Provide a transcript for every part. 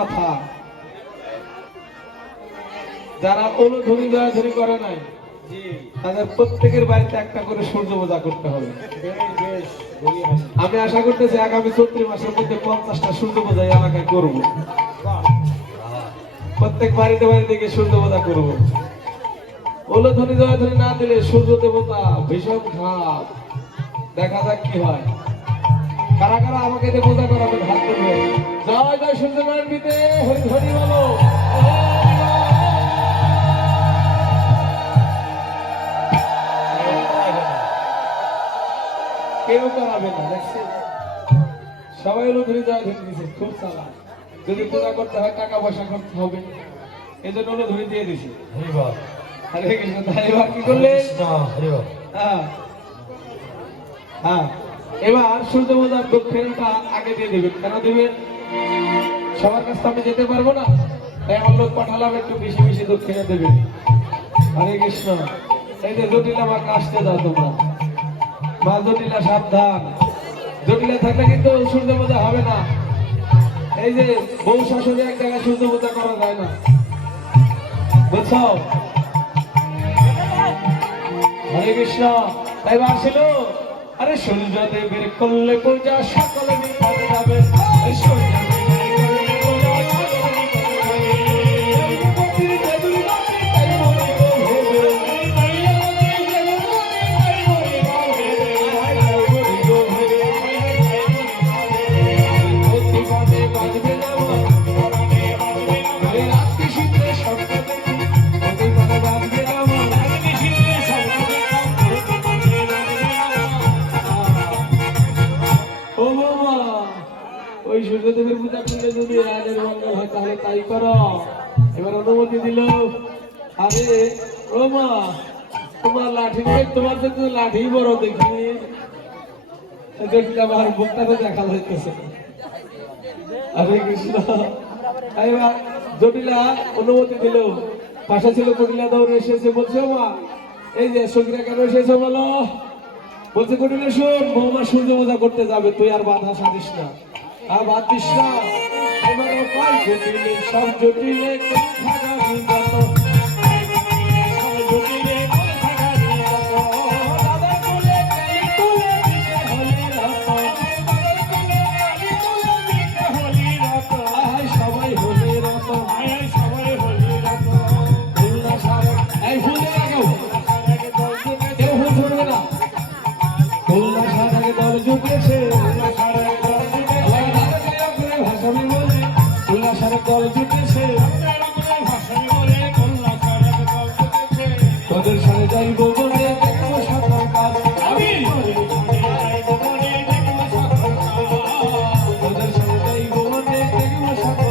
কথা, যারা অনুধ্বনি দয়াধরি করে নাই তাদের প্রত্যেকের বাড়িতে একটা করে সূর্য পূজা করতে হবে। আমি আশা করতেছি আগামী চৈত্র মাসের মধ্যে 50টা সূর্য পূজা এই এলাকায় করব। প্রত্যেক বাড়িতে বাড়িতে গিয়ে সূর্য পূজা করব। অনুধ্বনি দয়াধরি না দিলে সূর্য দেবতা ভীষণ খারাপ। দেখা যাক কি হয়। কারা কারা আমাকে যে পূজা করাবেন হাত তুলবে। জয় জয় সূর্যনারায়ণ বিতে হরি হরি বলো। কেউ করাবে না, দেখছেন সবাই হলো ধরে জয় ধরে দিচ্ছে। খুব চালাক। যদি পূজা করতে হয় টাকা পয়সা করতে হবে, এই জন্য হলো ধরে দিয়ে দিছে। হরে কৃষ্ণ। তাই এবার কি করলে? হ্যাঁ হ্যাঁ, এবার সূর্য পূজার দক্ষিণাটা আগে দিয়ে দেবেন। কেন দেবেন? সবার কাছে আমি যেতে পারবো না, তাই আমার লোক পাঠালাম, একটু বেশি বেশি দক্ষিণা দেবেন। হরে কৃষ্ণ। এই যে জটিলা মাকে আসতে দাও তোমরা। মা জটিলা সাবধান, জটিলা থাকলে কিন্তু সূর্য পূজা হবে না। এই যে বউ শাশুড়ি এক জায়গায় সূর্য পূজা করা যায় না, বুঝছো? হরে কৃষ্ণ। তাই আসছিল, আরে সূর্য দেবের করলে পূজা সকলে বিপদ যাবে। ওই সূর্যদেবের পূজা করলে যদি রাজের মঙ্গল হয় তাহলে তাই করো। এবার অনুমতি দিল। আরে ও মা, তোমার লাঠি নিয়ে, তোমার তো লাঠি বড় দেখি, আমার বুকটাতে দেখা যাইতেছে। হরে কৃষ্ণ। এবার জটিলা অনুমতি দিল। পাশা ছিল কটিলা দৌড়ে এসেছে, বলছে মা এই যে সখীরা কেন এসেছে বলো? বলছে কটিলা শোন, বৌমা সূর্য পূজা করতে যাবে, তুই আর বাধা সাজিস না, আর বাদ দিস না। এবার উপায় জটিলে সব জটিলে সবাই হলে রত, সবাই হলে রত। এই ফুল লাগাও, কেউ ফুল ছড়বে না। খুলনা সারাকে দল জুটেছে, দল জুটেছে, তোদের সাথে যাইব বলে দেখবো সকল কাজ। তোদের সাথে যাইব বলে দেখবো সকল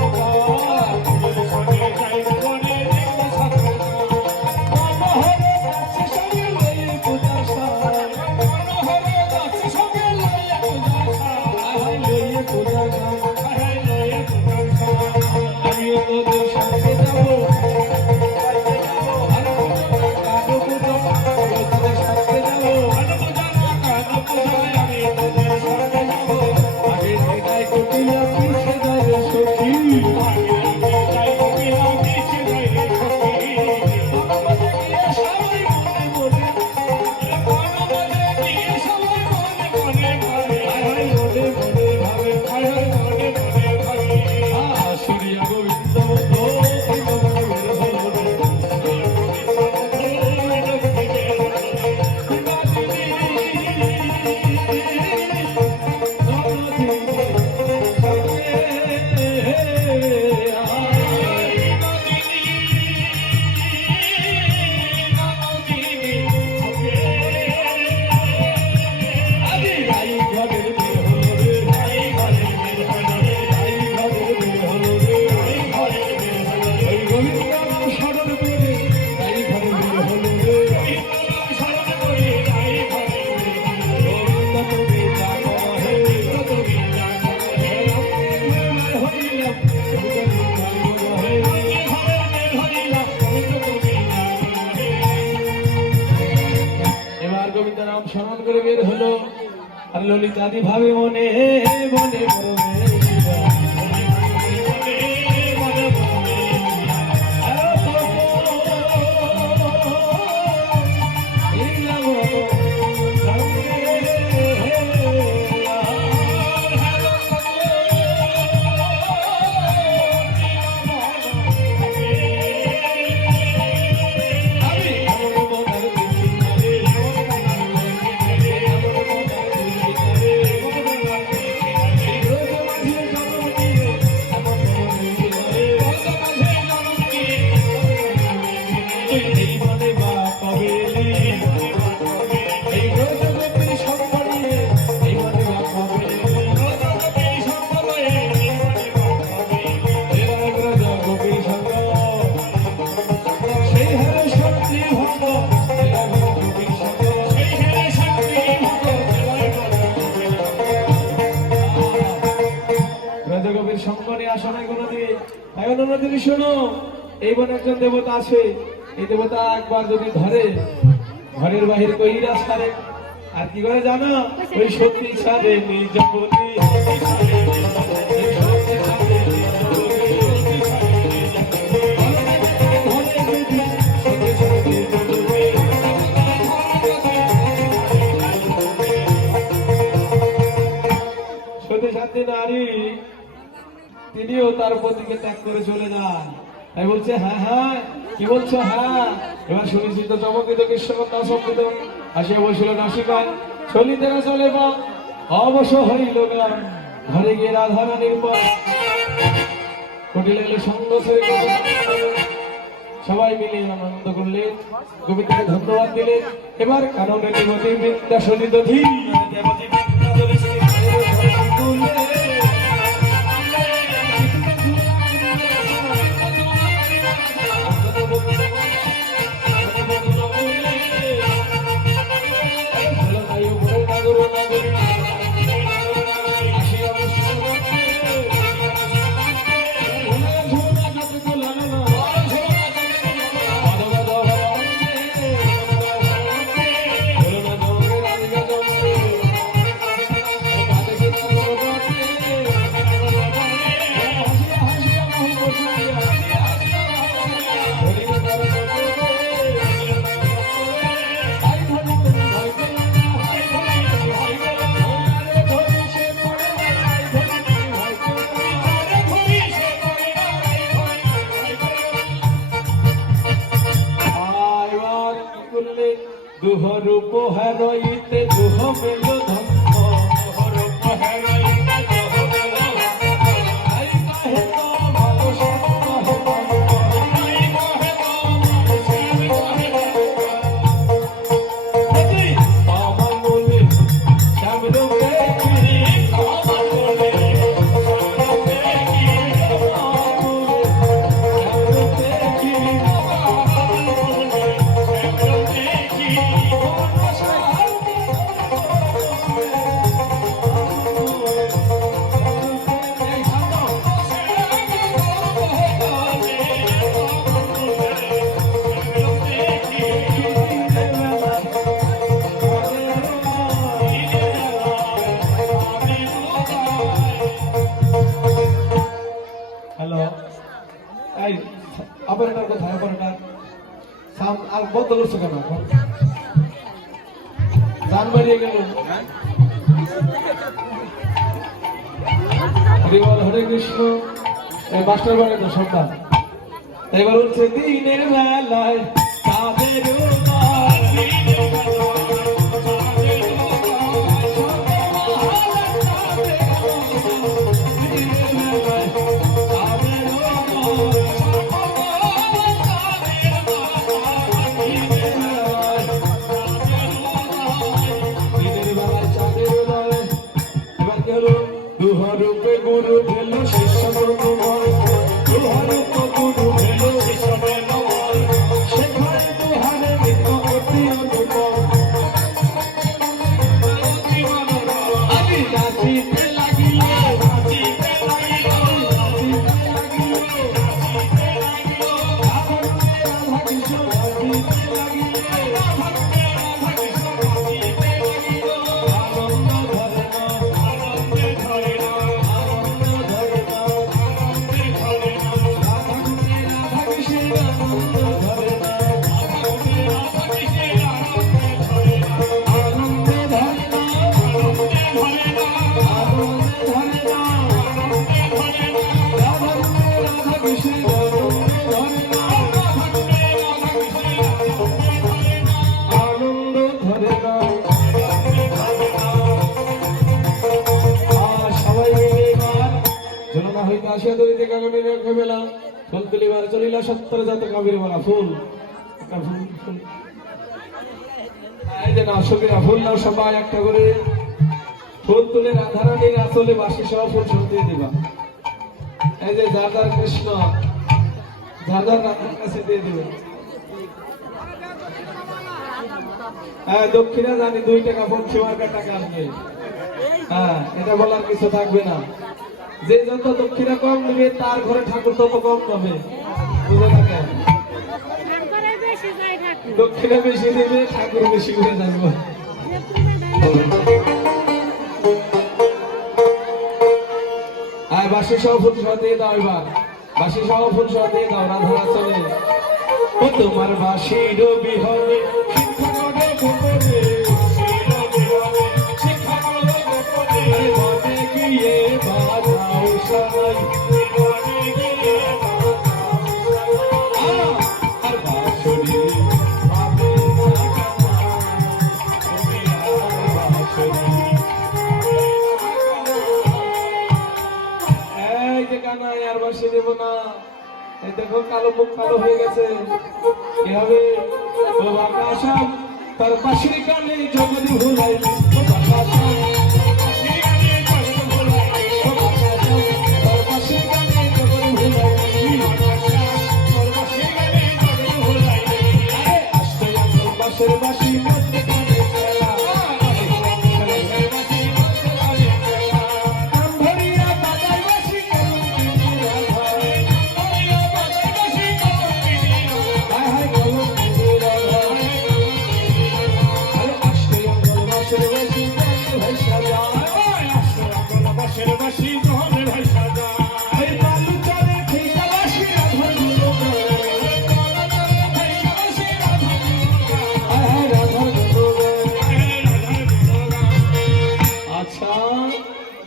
স্মরণ করে বের হলো। আর ললিতাদি ভাবে মনে মনে এখন আমরা যদি শোনো এই বনে একজন দেবতা আছে, এই দেবতা একবার যদি ধরে ঘরের বাহির কইরা ছাড়ে, আর কি করে জানো? ওই সত্যি ছাড়ে নিজ প্রতি সতী নারী তিনিও তার পতিকে ত্যাগ করে চলে যান। তাই বলছে হ্যাঁ হ্যাঁ, কি বলছো? হ্যাঁ। এবার শুনেছি তো চমকিত কৃষ্ণকন্যা সম্পিত আসিয়া বসিল নাসিকায়, চলিতে না চলে বা অবশ্য হইল গান। ঘরে গিয়ে রাধা রানীর পর কোটি লাগলো সঙ্গ ছেড়ে সবাই মিলে আনন্দ করলেন, গোবিন্দকে ধন্যবাদ দিলেন। এবার কারণে দেবতী বৃন্দা সলিত ধী দুহ রূপ হেরইতে দুহ মেল ধন্য, দুহ রূপ হেরইতে দুহ মেল অপারেটর কোথায়? অপারেটর আর বন্ধ করছো কেন? দান বাড়িয়ে গেল। হরে কৃষ্ণ। এই মাস্টার বাড়ি তো সন্তান। এবার হচ্ছে দিনের বেলায় তাদের দুহরূপে গুরু ভেল শিষ্য গুরুময়, দুহরূপ গুরু ভেল শিষ্য বেনময়, সেখানে দুহারে নিত্য অতি অনুপম। আমি নাচিতে লাগিল, নাচিতে লাগিল, নাচিতে লাগিল, নাচিতে লাগিল, ভক্তে রাধা কৃষ্ণ নাচিতে লাগিল, ভক্তে রাধা কৃষ্ণ নাচিতে লাগিল। আনন্দ ধরে আসিয়া দরিতে কাগনি রেখে বেলা ফুল তুলিবার চলিলা সত্তর জাত কবির বলা ফুল একটা ফুল ফুল এই যে নাশকেরা ফুল নাও সবাই একটা করে ফুল তুলে রাধারানীর আঁচলে বাসি সহ ফুল সব দিয়ে দিবা। এই যে যার যার কৃষ্ণ যার যার রাধার কাছে দিয়ে দিবে। হ্যাঁ দক্ষিণা জানি 2 টাকা পক্ষী মার্কার টাকা আসবে। হ্যাঁ এটা বলার কিছু থাকবে না। যে যত দক্ষিণা কম নেবে তার ঘরে ঠাকুর তত কম পাবে। বুঝে থাকেন, দক্ষিণা বেশি দেবে ঠাকুর বেশি করে জানবো। আর বাসি সহ ফুল সহ দিয়ে দাও, এবার বাসি সহ ফুল সহ দিয়ে দাও। রাধারা চলে ও তোমার বাসির বিহনে গিয়ে বাজাও সবাই আর বাঁশরি পাবে না তুমি আর বাঁশরি। এই যে কানাই আর বাঁশি দেব না, এই দেখো কালো মুখ কালো হয়ে গেছে, কি হবে? ও আকাশাম তার বাঁশির গানে জগৎ ভুলাইলি, ও আকাশাম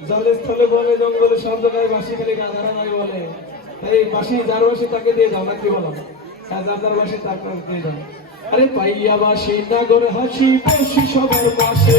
জলের স্থলে বলে জঙ্গলে সব জায়গায় বাঁশি খালি গাধারা নাই বলে, তাই বাঁশি যার বাঁশি তাকে দিয়ে দাও না, কি বলো? যার বাঁশি তাকে দিয়ে দাও। আরে পাইয়া বাঁশি নাগর হাসি বসি সবার পাশে,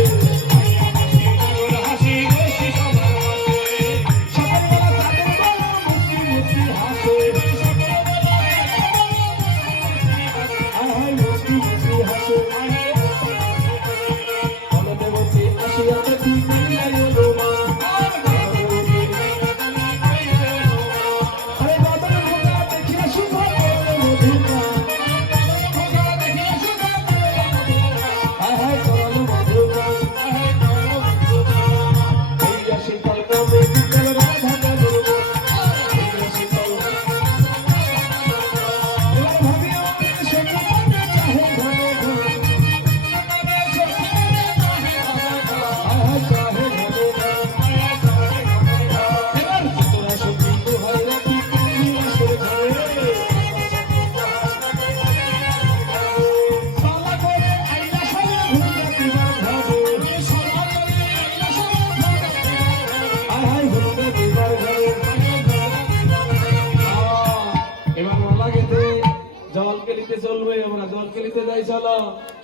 জল কেলিতে চলবে, আমরা জল কেলিতে যাই চলো।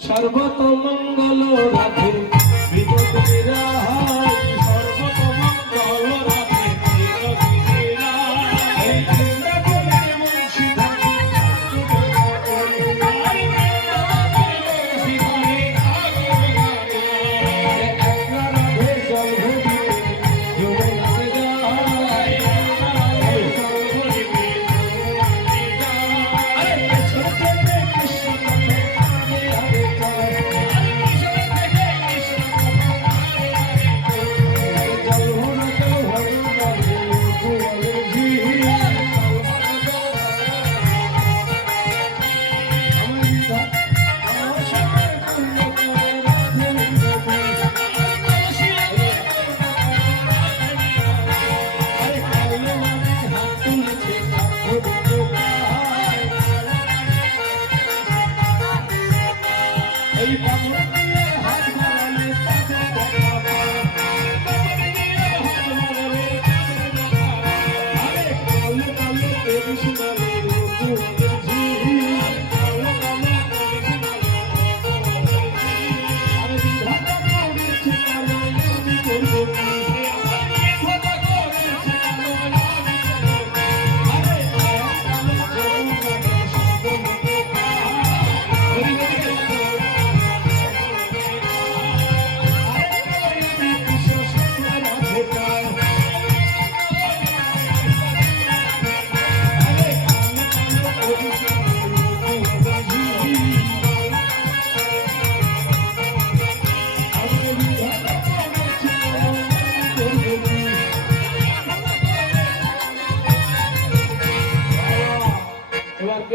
সর্বত মঙ্গল রাধে বিগতিরা সর্বত মঙ্গল রাধে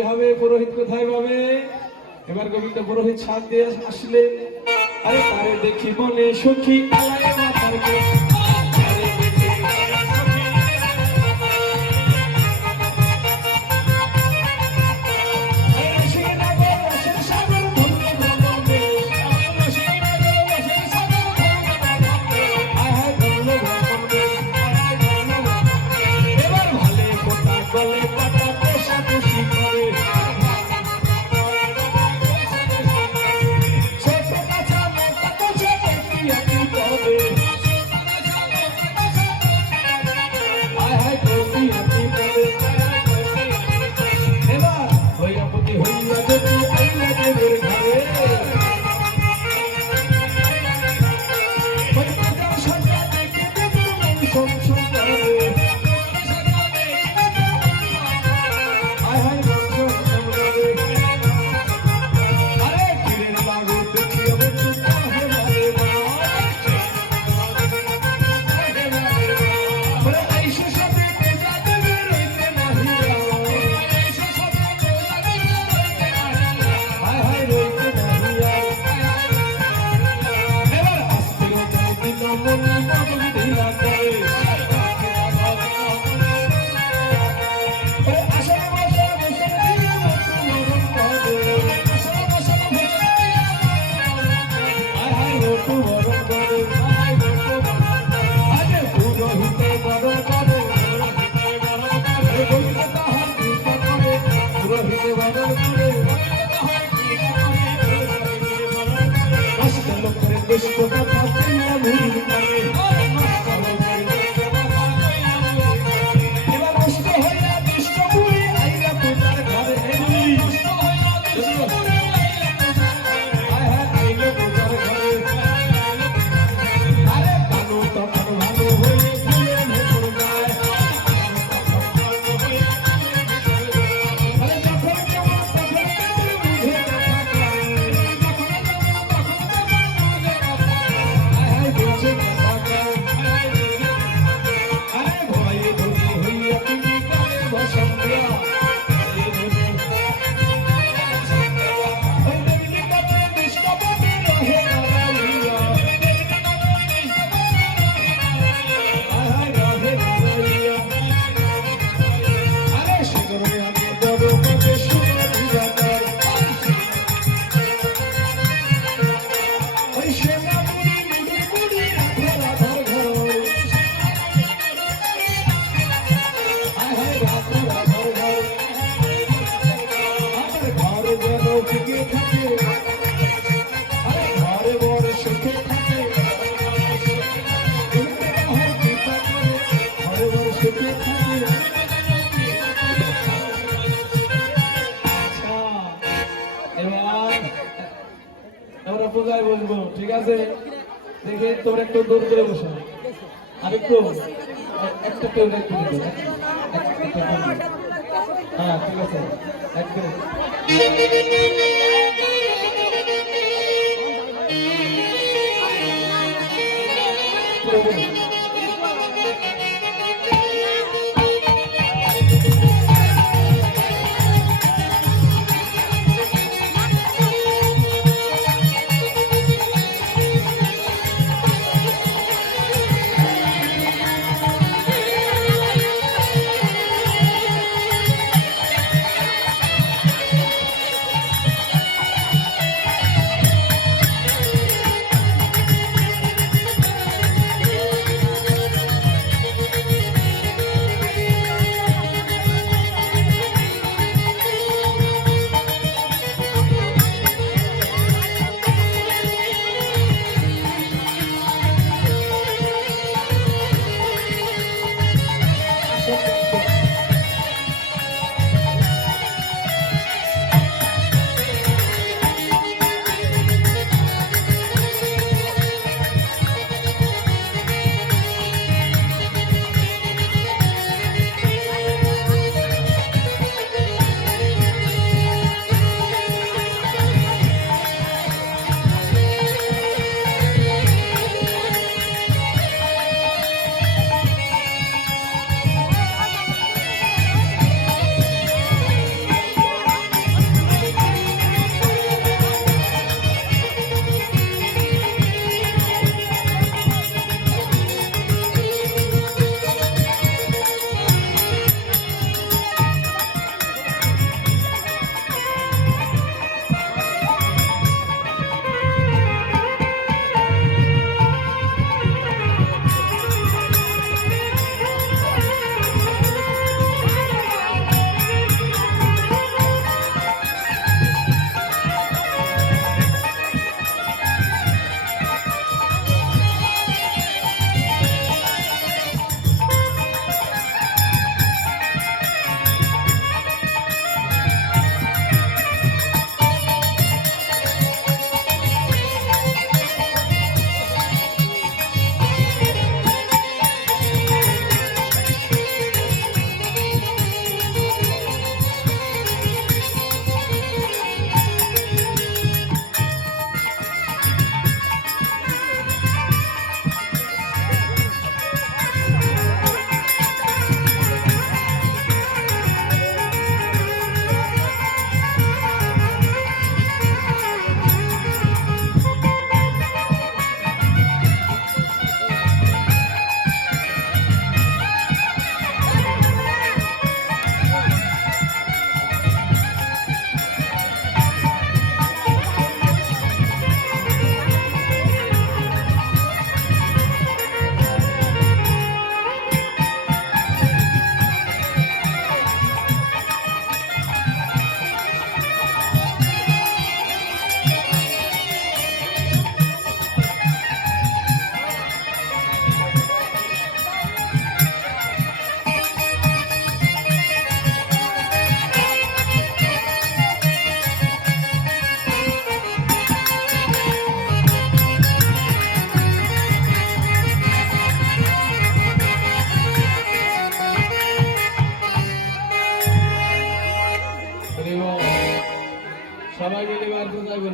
হবে, পুরোহিত কোথায় পাবে? এবার গোবিন্দ পুরোহিত সাথ দিয়ে আসলেন। আরে তারে দেখি মনে সখী আলায় মাথার কেশ, তারে দেখি মনে সখী পূজায় বসবো, ঠিক আছে? দেখে তোর একটু দূর করে বসো, আরেকটু একটা কেউ একটু হ্যাঁ ঠিক আছে একদম।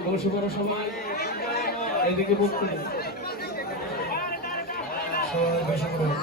বসে পড়ো সবাই, এদিকে বলতে সবাই বসে পড়ো।